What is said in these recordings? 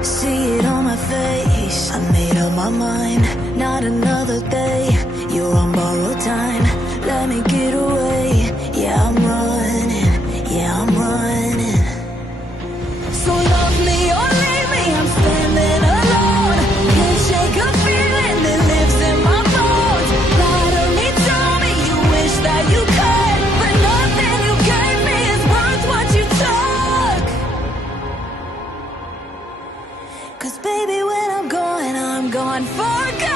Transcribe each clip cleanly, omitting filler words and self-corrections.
See it on my face, I made up my mind. Not another day, you're on borrowed time. Let me get away, yeah I'm running, yeah I'm running. So love me or leave me, I'm standing alone. Can't shake a feeling that lives in my bones. Lie to me, tell me you wish that you could, but nothing you gave me is worth what you took. 'Cause baby when I'm gone for good.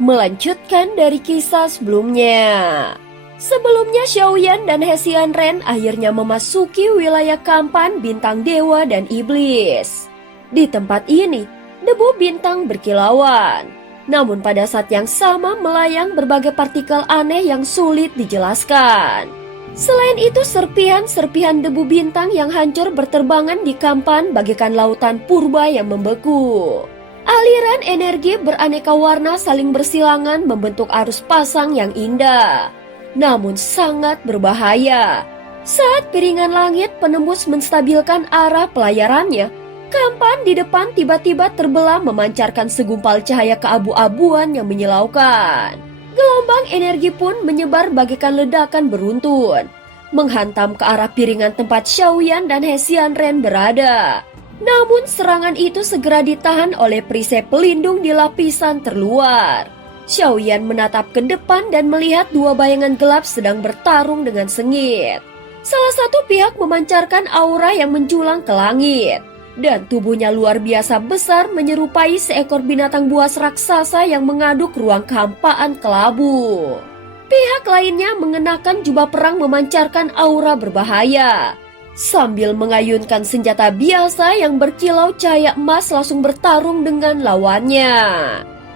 Melanjutkan dari kisah sebelumnya. Sebelumnya Xiaoyan dan Hesian Ren akhirnya memasuki wilayah Kampan Bintang Dewa dan Iblis. Di tempat ini, debu bintang berkilauan. Namun pada saat yang sama melayang berbagai partikel aneh yang sulit dijelaskan. Selain itu serpihan-serpihan debu bintang yang hancur berterbangan di Kampan bagaikan lautan purba yang membeku. Aliran energi beraneka warna saling bersilangan membentuk arus pasang yang indah, namun sangat berbahaya. Saat piringan langit penembus menstabilkan arah pelayarannya, Kampan di depan tiba-tiba terbelah memancarkan segumpal cahaya keabu-abuan yang menyilaukan. Gelombang energi pun menyebar bagaikan ledakan beruntun, menghantam ke arah piringan tempat Xiaoyan dan Hesian Ren berada. Namun serangan itu segera ditahan oleh perisai pelindung di lapisan terluar. Xiaoyan menatap ke depan dan melihat dua bayangan gelap sedang bertarung dengan sengit. Salah satu pihak memancarkan aura yang menjulang ke langit, dan tubuhnya luar biasa besar menyerupai seekor binatang buas raksasa yang mengaduk ruang kehampaan kelabu. Pihak lainnya mengenakan jubah perang memancarkan aura berbahaya. Sambil mengayunkan senjata biasa yang berkilau cahaya emas langsung bertarung dengan lawannya.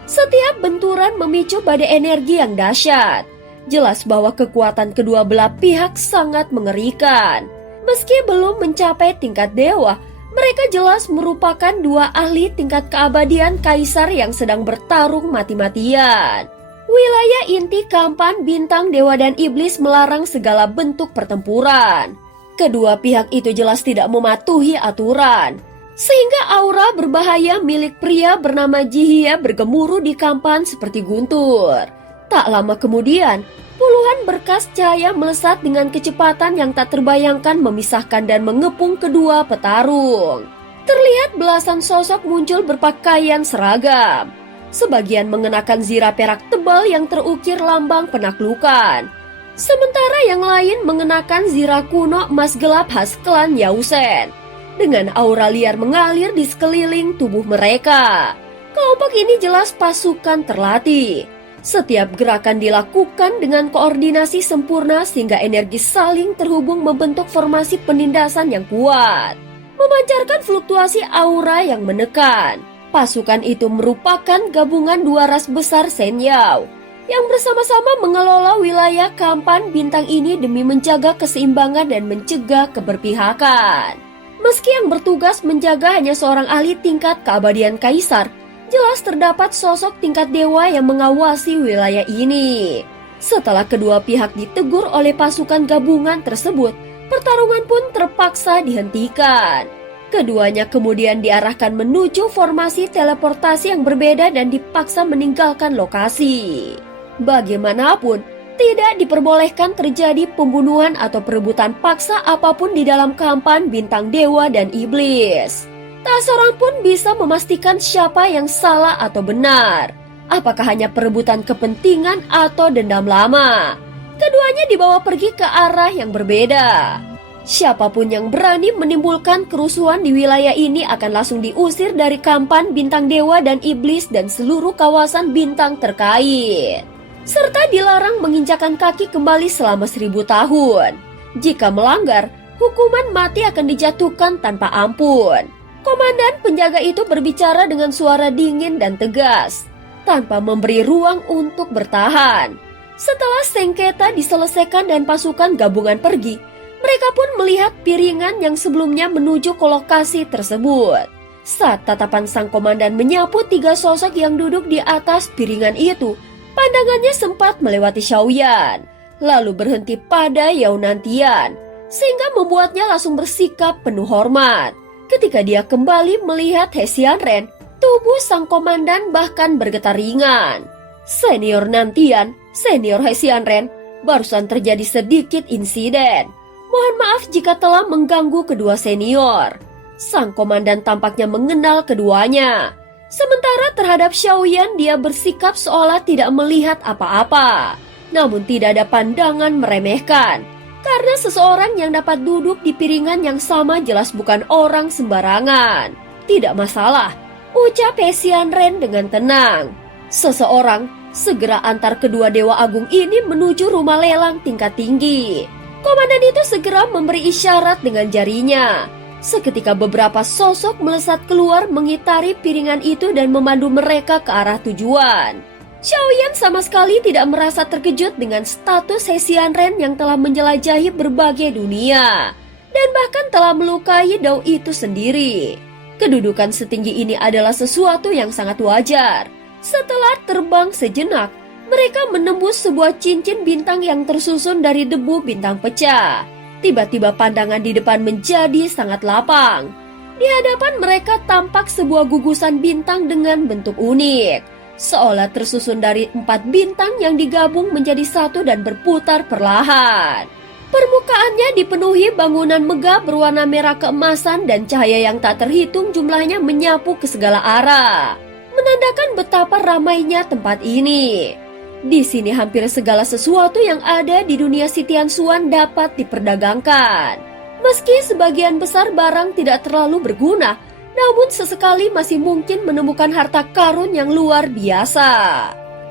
Setiap benturan memicu badai energi yang dahsyat. Jelas bahwa kekuatan kedua belah pihak sangat mengerikan. Meski belum mencapai tingkat dewa, mereka jelas merupakan dua ahli tingkat keabadian kaisar yang sedang bertarung mati-matian. Wilayah inti Kampan Bintang Dewa dan Iblis melarang segala bentuk pertempuran. Kedua pihak itu jelas tidak mematuhi aturan, sehingga aura berbahaya milik pria bernama Jihia bergemuruh di Kampan seperti guntur. Tak lama kemudian, puluhan berkas cahaya melesat dengan kecepatan yang tak terbayangkan memisahkan dan mengepung kedua petarung. Terlihat belasan sosok muncul berpakaian seragam. Sebagian mengenakan zirah perak tebal yang terukir lambang penaklukan. Sementara yang lain mengenakan zirah kuno emas gelap khas klan Yausen. Dengan aura liar mengalir di sekeliling tubuh mereka. Kelompok ini jelas pasukan terlatih. Setiap gerakan dilakukan dengan koordinasi sempurna sehingga energi saling terhubung membentuk formasi penindasan yang kuat. Memancarkan fluktuasi aura yang menekan. Pasukan itu merupakan gabungan dua ras besar Shenyao yang bersama-sama mengelola wilayah Kampan Bintang ini demi menjaga keseimbangan dan mencegah keberpihakan. Meski yang bertugas menjaga hanya seorang ahli tingkat keabadian kaisar, jelas terdapat sosok tingkat dewa yang mengawasi wilayah ini. Setelah kedua pihak ditegur oleh pasukan gabungan tersebut, pertarungan pun terpaksa dihentikan. Keduanya kemudian diarahkan menuju formasi teleportasi yang berbeda dan dipaksa meninggalkan lokasi. Bagaimanapun, tidak diperbolehkan terjadi pembunuhan atau perebutan paksa apapun di dalam Kampan Bintang Dewa dan Iblis. Tak seorang pun bisa memastikan siapa yang salah atau benar. Apakah hanya perebutan kepentingan atau dendam lama? Keduanya dibawa pergi ke arah yang berbeda. Siapapun yang berani menimbulkan kerusuhan di wilayah ini akan langsung diusir dari Kampan Bintang Dewa dan Iblis dan seluruh kawasan bintang terkait. Serta dilarang menginjakan kaki kembali selama 1000 tahun. Jika melanggar, hukuman mati akan dijatuhkan tanpa ampun. Komandan penjaga itu berbicara dengan suara dingin dan tegas, tanpa memberi ruang untuk bertahan. Setelah sengketa diselesaikan dan pasukan gabungan pergi, Mereka pun melihat piringan yang sebelumnya menuju ke lokasi tersebut. Saat tatapan sang komandan menyapu 3 sosok yang duduk di atas piringan itu, pandangannya sempat melewati Xiaoyan, lalu berhenti pada Yao Nantian, sehingga membuatnya langsung bersikap penuh hormat. Ketika dia kembali melihat He Xianren, tubuh sang komandan bahkan bergetar ringan. Senior Nantian, senior He Xianren, barusan terjadi sedikit insiden. Mohon maaf jika telah mengganggu kedua senior. Sang komandan tampaknya mengenal keduanya. Sementara terhadap Xiaoyan dia bersikap seolah tidak melihat apa-apa. Namun tidak ada pandangan meremehkan. Karena seseorang yang dapat duduk di piringan yang sama jelas bukan orang sembarangan. Tidak masalah, ucap He Xianren dengan tenang. Seseorang segera antar kedua dewa agung ini menuju rumah lelang tingkat tinggi. Komandan itu segera memberi isyarat dengan jarinya. Seketika beberapa sosok melesat keluar mengitari piringan itu dan memandu mereka ke arah tujuan. Xiaoyan sama sekali tidak merasa terkejut dengan status He Xianren yang telah menjelajahi berbagai dunia dan bahkan telah melukai Dao itu sendiri. Kedudukan setinggi ini adalah sesuatu yang sangat wajar. Setelah terbang sejenak, mereka menembus sebuah cincin bintang yang tersusun dari debu bintang pecah. Tiba-tiba pandangan di depan menjadi sangat lapang. Di hadapan mereka tampak sebuah gugusan bintang dengan bentuk unik, seolah tersusun dari 4 bintang yang digabung menjadi satu dan berputar perlahan. Permukaannya dipenuhi bangunan megah berwarna merah keemasan dan cahaya yang tak terhitung jumlahnya menyapu ke segala arah, menandakan betapa ramainya tempat ini. Di sini hampir segala sesuatu yang ada di dunia Sitian Xuan dapat diperdagangkan. Meski sebagian besar barang tidak terlalu berguna, namun sesekali masih mungkin menemukan harta karun yang luar biasa.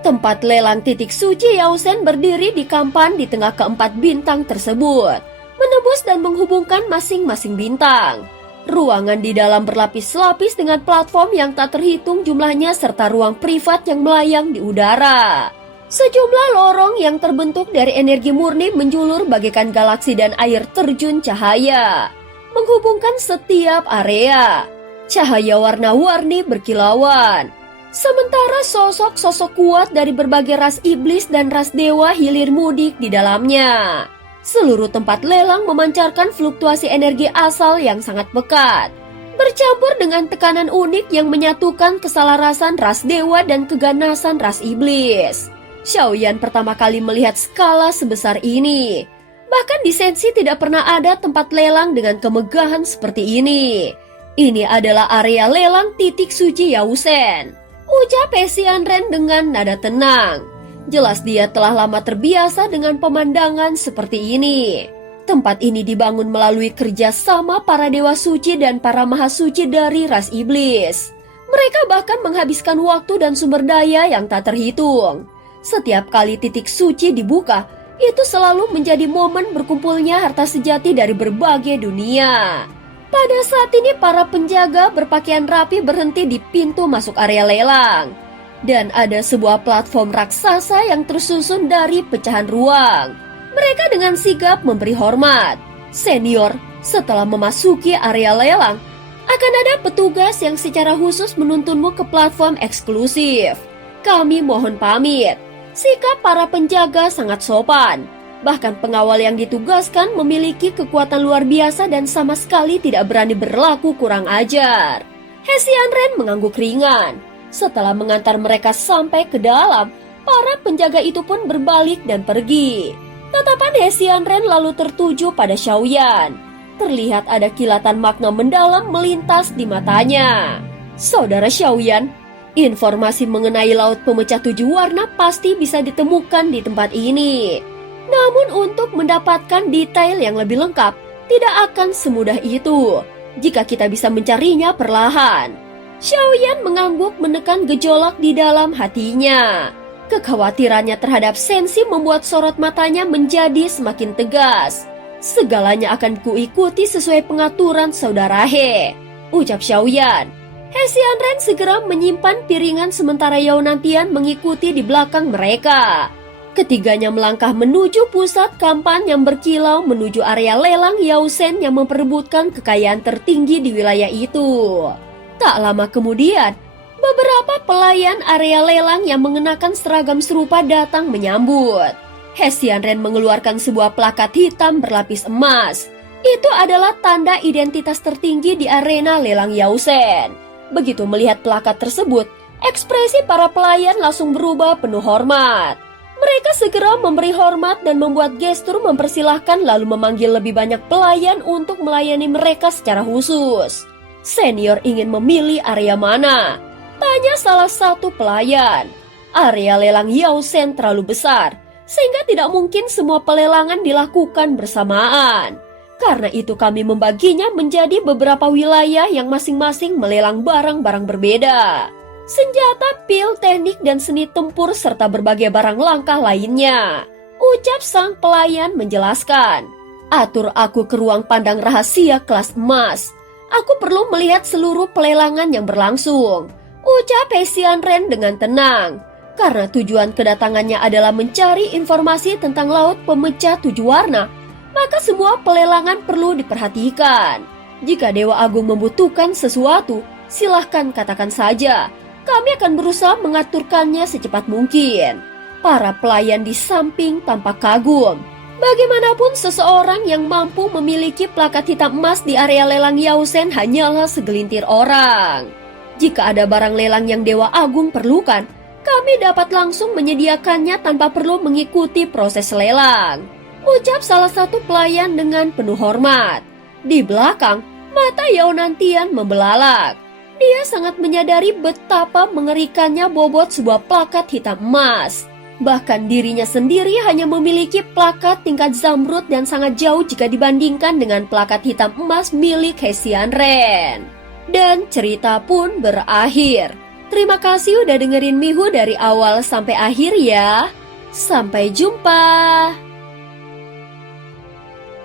Tempat lelang titik suci Yaosen berdiri di kampan di tengah keempat bintang tersebut, menembus dan menghubungkan masing-masing bintang. Ruangan di dalam berlapis-lapis dengan platform yang tak terhitung jumlahnya serta ruang privat yang melayang di udara. Sejumlah lorong yang terbentuk dari energi murni menjulur bagaikan galaksi dan air terjun cahaya, menghubungkan setiap area. Cahaya warna-warni berkilauan. Sementara sosok-sosok kuat dari berbagai ras iblis dan ras dewa hilir mudik di dalamnya. Seluruh tempat lelang memancarkan fluktuasi energi asal yang sangat pekat, bercampur dengan tekanan unik yang menyatukan keselarasan ras dewa dan keganasan ras iblis. Xiaoyan pertama kali melihat skala sebesar ini. Bahkan di Sensi tidak pernah ada tempat lelang dengan kemegahan seperti ini. Ini adalah area lelang titik suci Yaosen, ucap He Xianren dengan nada tenang. Jelas dia telah lama terbiasa dengan pemandangan seperti ini. Tempat ini dibangun melalui kerjasama para dewa suci dan para mahasuci dari ras iblis. Mereka bahkan menghabiskan waktu dan sumber daya yang tak terhitung. Setiap kali titik suci dibuka, itu selalu menjadi momen berkumpulnya harta sejati dari berbagai dunia. Pada saat ini para penjaga berpakaian rapi berhenti di pintu masuk area lelang. Dan ada sebuah platform raksasa yang tersusun dari pecahan ruang. Mereka dengan sigap memberi hormat. Senior, setelah memasuki area lelang, akan ada petugas yang secara khusus menuntunmu ke platform eksklusif. Kami mohon pamit. Sikap para penjaga sangat sopan. Bahkan pengawal yang ditugaskan memiliki kekuatan luar biasa dan sama sekali tidak berani berlaku kurang ajar. He Xianren mengangguk ringan. Setelah mengantar mereka sampai ke dalam, para penjaga itu pun berbalik dan pergi. Tatapan He Xianren lalu tertuju pada Xiaoyan. Terlihat ada kilatan makna mendalam melintas di matanya. Saudara Xiaoyan, informasi mengenai laut pemecah 7 warna pasti bisa ditemukan di tempat ini. Namun untuk mendapatkan detail yang lebih lengkap, tidak akan semudah itu jika kita bisa mencarinya perlahan. Xiaoyan mengangguk menekan gejolak di dalam hatinya. Kekhawatirannya terhadap Sensi membuat sorot matanya menjadi semakin tegas. Segalanya akan kuikuti sesuai pengaturan saudara He, ucap Xiaoyan. He Xianren segera menyimpan piringan sementara Yao Nantian mengikuti di belakang mereka. Ketiganya melangkah menuju pusat kampan yang berkilau menuju area lelang Yausen yang memperebutkan kekayaan tertinggi di wilayah itu. Tak lama kemudian, beberapa pelayan area lelang yang mengenakan seragam serupa datang menyambut. Hessian Ren mengeluarkan sebuah plakat hitam berlapis emas. Itu adalah tanda identitas tertinggi di arena lelang Yausen. Begitu melihat plakat tersebut, ekspresi para pelayan langsung berubah penuh hormat. Mereka segera memberi hormat dan membuat gestur mempersilahkan lalu memanggil lebih banyak pelayan untuk melayani mereka secara khusus. Senior ingin memilih area mana? Tanya salah satu pelayan. Area lelang Yausen terlalu besar, sehingga tidak mungkin semua pelelangan dilakukan bersamaan. Karena itu kami membaginya menjadi beberapa wilayah yang masing-masing melelang barang-barang berbeda. Senjata, pil, teknik, dan seni tempur serta berbagai barang langkah lainnya. Ucap sang pelayan menjelaskan. Atur aku ke ruang pandang rahasia kelas emas. Aku perlu melihat seluruh pelelangan yang berlangsung. Ucap Hessian Ren dengan tenang. Karena tujuan kedatangannya adalah mencari informasi tentang laut pemecah 7 warna, maka semua pelelangan perlu diperhatikan. Jika Dewa Agung membutuhkan sesuatu, silahkan katakan saja. Kami akan berusaha mengaturkannya secepat mungkin. Para pelayan di samping tampak kagum. Bagaimanapun seseorang yang mampu memiliki plakat hitam emas di area lelang Yausen hanyalah segelintir orang. Jika ada barang lelang yang Dewa Agung perlukan, kami dapat langsung menyediakannya tanpa perlu mengikuti proses lelang. Ucap salah satu pelayan dengan penuh hormat. Di belakang, mata Yao Nantian membelalak. Dia sangat menyadari betapa mengerikannya bobot sebuah plakat hitam emas. Bahkan dirinya sendiri hanya memiliki plakat tingkat zamrud dan sangat jauh jika dibandingkan dengan plakat hitam emas milik Hessian Ren. Dan cerita pun berakhir. Terima kasih udah dengerin Mihu dari awal sampai akhir ya. Sampai jumpa.